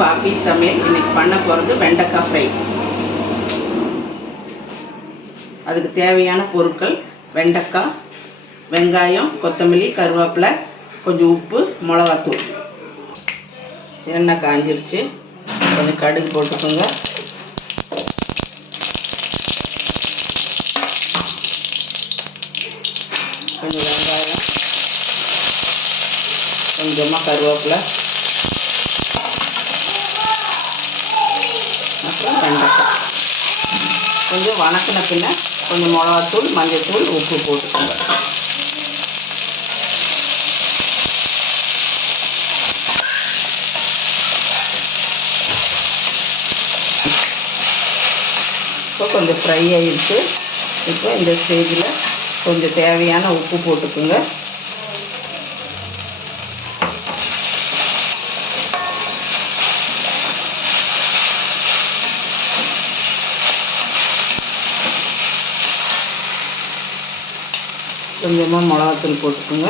பாப்பி சமையல் இன்னைக்கு பண்ண போகிறது வெண்டைக்காய் ஃப்ரை. அதுக்கு தேவையான பொருட்கள் வெண்டைக்காய் வெங்காயம் கொத்தமல்லி கருவேப்பிலை கொஞ்சம் உப்பு மிளகாத்தூள். எண்ணெய் காஞ்சிருச்சு. கொஞ்சம் கடுகு போட்டுக்கோங்க. கொஞ்சம் வெங்காயம் கொஞ்சமாக கருவேப்பிலை. அப்புறம் வெண்டைக்காய் கொஞ்சம் வணக்கின பின்ன கொஞ்சம் மிளகாத்தூள் மஞ்சள்தூள் உப்பு போட்டுக்கோங்க. இப்போ கொஞ்சம் ஃப்ரை ஆகிடுச்சு இப்போ இந்த ஸ்டேஜில் கொஞ்சம் தேவையான உப்பு போட்டுக்கோங்க. கொஞ்சமாக மிளகாத்தூள் போட்டுக்கோங்க.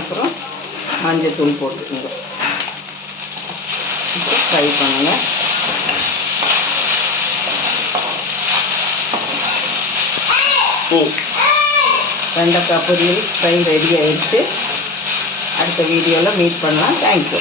அப்புறம் மஞ்சத்தூள் போட்டுக்கோங்க. அப்புறம் ஃப்ரை பண்ணுங்க. வெண்டைக்காய் பொரியல் ஃப்ரை ரெடி ஆயிடுச்சு. அடுத்த வீடியோவில் மீட் பண்ணலாம். தேங்க்யூ